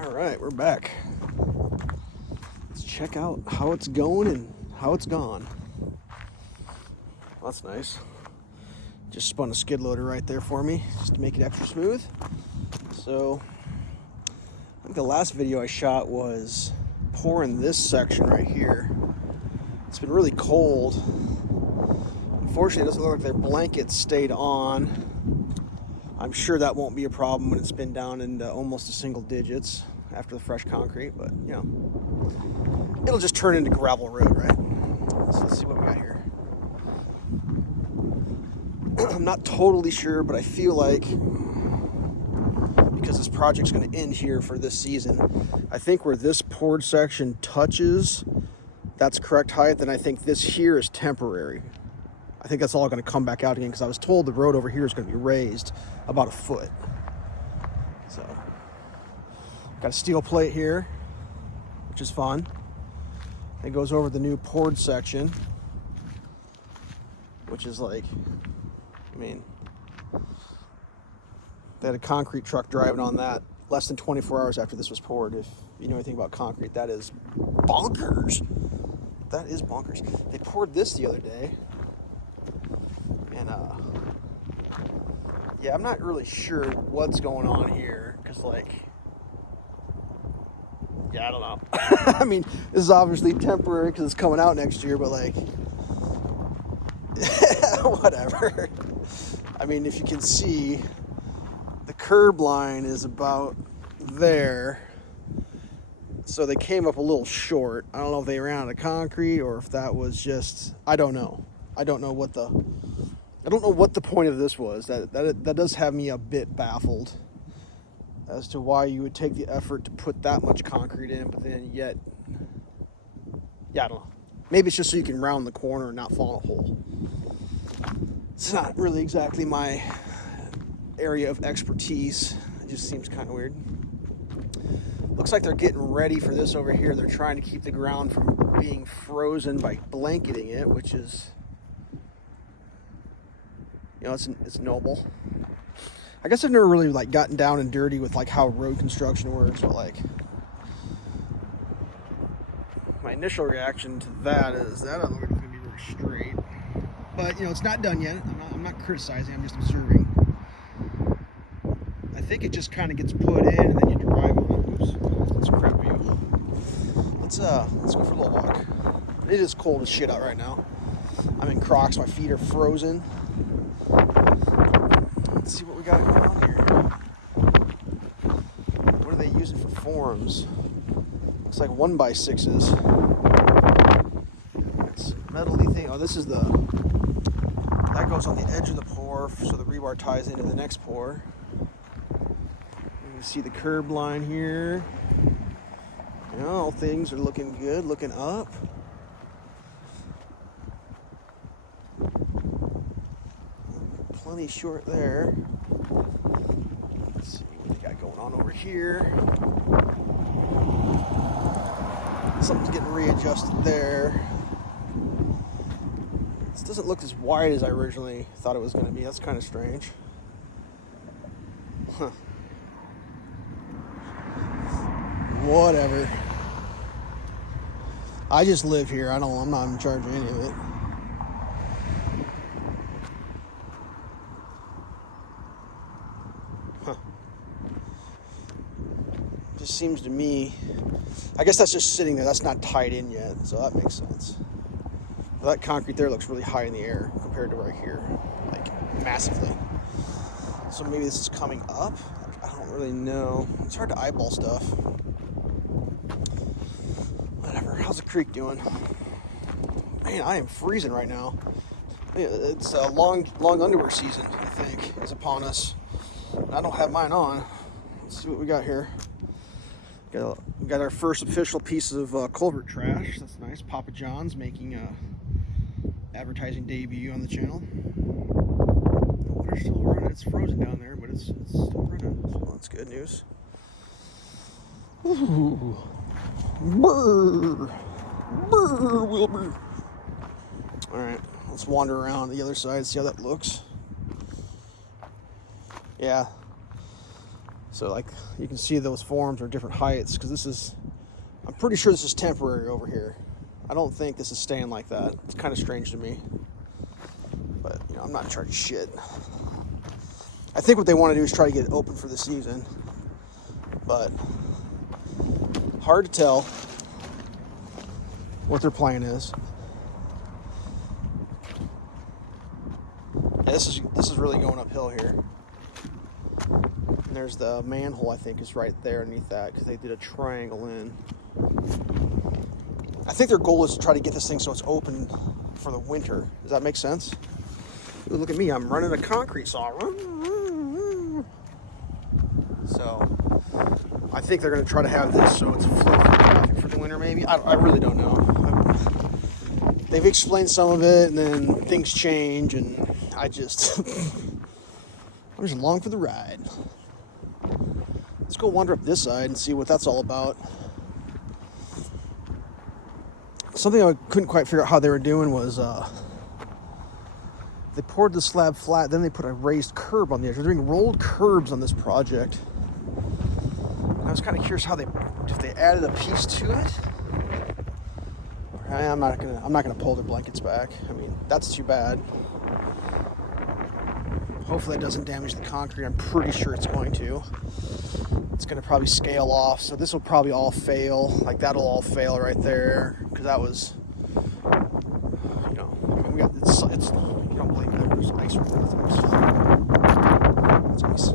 All right, we're back. Let's check out how it's going and how it's gone. Well, that's nice. Just spun a skid loader right there for me, just to make it extra smooth. So, I think the last video I shot was pouring this section right here. It's been really cold. Unfortunately, it doesn't look like their blanket stayed on. I'm sure that won't be a problem when it's been down into almost a single digits after the fresh concrete, but you know, it'll just turn into gravel road, right? So let's see what we got here. I'm not totally sure, but I feel like because this project's going to end here for this season, I think where this poured section touches, that's correct height, then I think this here is temporary. I think that's all going to come back out again because I was told the road over here is going to be raised about a foot. So, got a steel plate here, which is fun. It goes over the new poured section, which is like, I mean, they had a concrete truck driving on that less than 24 hours after this was poured. If you know anything about concrete, that is bonkers. That is bonkers. They poured this the other day. And, yeah, I'm not really sure what's going on here. Because, like, yeah, I don't know. I mean, this is obviously temporary because it's coming out next year. But, like, whatever. I mean, if you can see, the curb line is about there. So they came up a little short. I don't know if they ran out of concrete or if that was just, I don't know. I don't know what the point of this was. That does have me a bit baffled as to why you would take the effort to put that much concrete in, but then yet, yeah, I don't know. Maybe it's just so you can round the corner and not fall in a hole. It's not really exactly my area of expertise. It just seems kind of weird. Looks like they're getting ready for this over here. They're trying to keep the ground from being frozen by blanketing it, which is, you know, it's noble. I guess I've never really like gotten down and dirty with like how road construction works, but like my initial reaction to that is that doesn't look like it's gonna be very straight. But you know, it's not done yet. I'm not criticizing. I'm just observing. I think it just kind of gets put in and then you drive on it. Oops, that's a crap view. Let's go for a little walk. It is cold as shit out right now. I'm in Crocs. My feet are frozen. Let's see what we got going on here. What are they using for forms? Looks like 1x6s. It's a metally thing. Oh, this is that goes on the edge of the pour, so the rebar ties into the next pour. You can see the curb line here. You know, all things are looking good, looking up. Plenty short there. Let's see what they got going on over here. Something's getting readjusted there. This doesn't look as wide as I originally thought it was going to be. That's kind of strange. Huh. Whatever. I just live here. I'm not in charge of any of it. Just seems to me, I guess that's just sitting there. That's not tied in yet, so that makes sense. But that concrete there looks really high in the air compared to right here, like massively. So maybe this is coming up. I don't really know. It's hard to eyeball stuff. Whatever. How's the creek doing? Man, I am freezing right now. It's a long underwear season, I think, is upon us. I don't have mine on. Let's see what we got here. We got our first official piece of culvert trash. That's nice. Papa John's making a advertising debut on the channel. The water's still running. It's frozen down there, but it's still running. So that's good news. Ooh. Brr. Brr, Wilbur. All right, let's wander around the other side, see how that looks. Yeah. So like you can see those forms are different heights because this is, I'm pretty sure this is temporary over here. I don't think this is staying like that. It's kind of strange to me. But, you know, I'm not in charge of shit. I think what they want to do is try to get it open for the season. But hard to tell what their plan is. Yeah, this is really going uphill here. And there's the manhole, I think, is right there underneath that because they did a triangle in. I think their goal is to try to get this thing so it's open for the winter. Does that make sense? Ooh, look at me, I'm running a concrete saw. So I think they're going to try to have this so it's flow for traffic for the winter, maybe. I really don't know. They've explained some of it, and then things change, and I'm just along for the ride. Let's go wander up this side and see what that's all about. Something I couldn't quite figure out how they were doing was they poured the slab flat, then they put a raised curb on the edge. They're doing rolled curbs on this project. I was kind of curious if they added a piece to it. I'm not gonna pull the blankets back. I mean, that's too bad. Hopefully that doesn't damage the concrete. I'm pretty sure it's going to. It's gonna probably scale off, so this will probably all fail. Like that'll all fail right there, because that was, you know, I mean, we got it's. You don't believe me, there's ice right there. That's ice.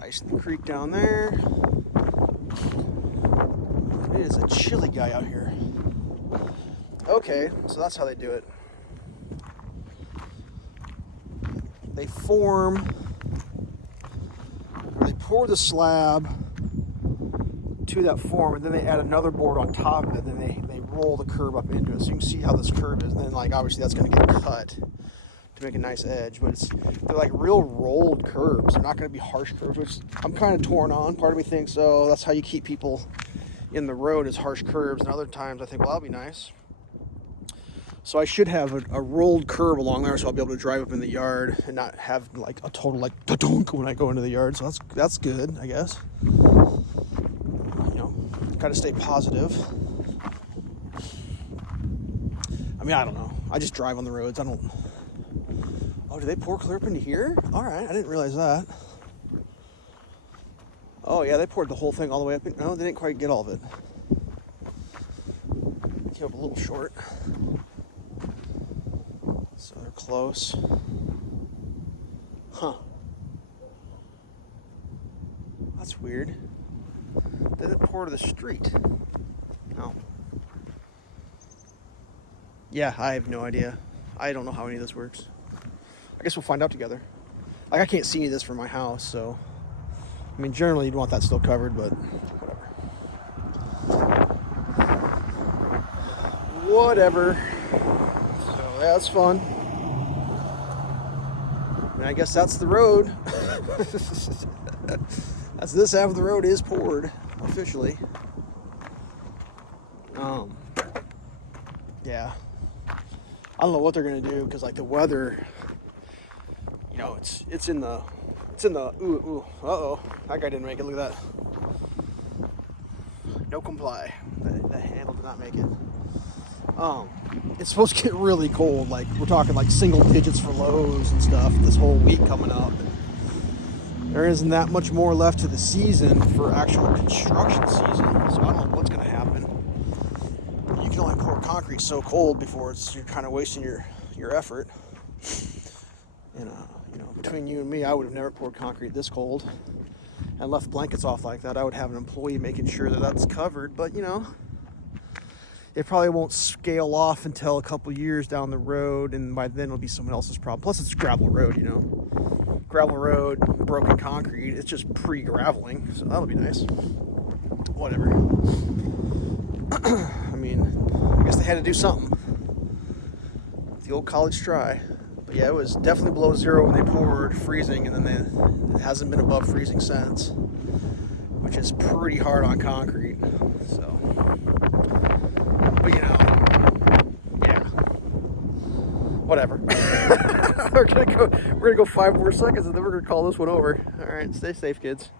Ice in the creek down there. It is a chilly guy out here. Okay, so that's how they do it. They pour the slab to that form, and then they add another board on top of it, and then they roll the curb up into it. So you can see how this curb is, and then like obviously that's going to get cut to make a nice edge, but they're like real rolled curbs. They're not going to be harsh curbs, which I'm kind of torn on. Part of me thinks, oh, that's how you keep people in the road is harsh curbs, and other times I think, well, that'll be nice. So I should have a rolled curb along there, so I'll be able to drive up in the yard and not have like a total like da-dunk when I go into the yard. So that's good, I guess. You know, gotta stay positive. I mean, I don't know. I just drive on the roads. I don't. Oh, do they pour clear up into here? All right, I didn't realize that. Oh yeah, they poured the whole thing all the way up. No, they didn't quite get all of it. Came up a little short. So they're close. Huh. That's weird. They didn't pour to the street. No. Yeah, I have no idea. I don't know how any of this works. I guess we'll find out together. Like, I can't see any of this from my house, so... I mean, generally you'd want that still covered, but whatever. So that's fun. And I guess that's the road. That's this half of the road is poured officially. Yeah. I don't know what they're gonna do because like the weather, you know, it's in the uh-oh, that guy didn't make it. Look at that. No comply. The handle did not make it. It's supposed to get really cold. Like we're talking like single digits for lows and stuff this whole week coming up. There isn't that much more left to the season for actual construction season, so I don't know what's gonna happen. You can only pour concrete so cold before you're kind of wasting your effort. And you know, between you and me, I would have never poured concrete this cold and left blankets off like that. I would have an employee making sure that that's covered, but you know, it probably won't scale off until a couple years down the road, and by then it'll be someone else's problem. Plus, it's gravel road, you know. Gravel road, broken concrete, it's just pre-graveling, so that'll be nice. Whatever. I mean, I guess they had to do something. The old college try. But yeah, it was definitely below zero when they poured, freezing, and then it hasn't been above freezing since, which is pretty hard on concrete. So, but you know, yeah, whatever. we're gonna go 5 more seconds and then we're gonna call this one over. All right, stay safe, kids.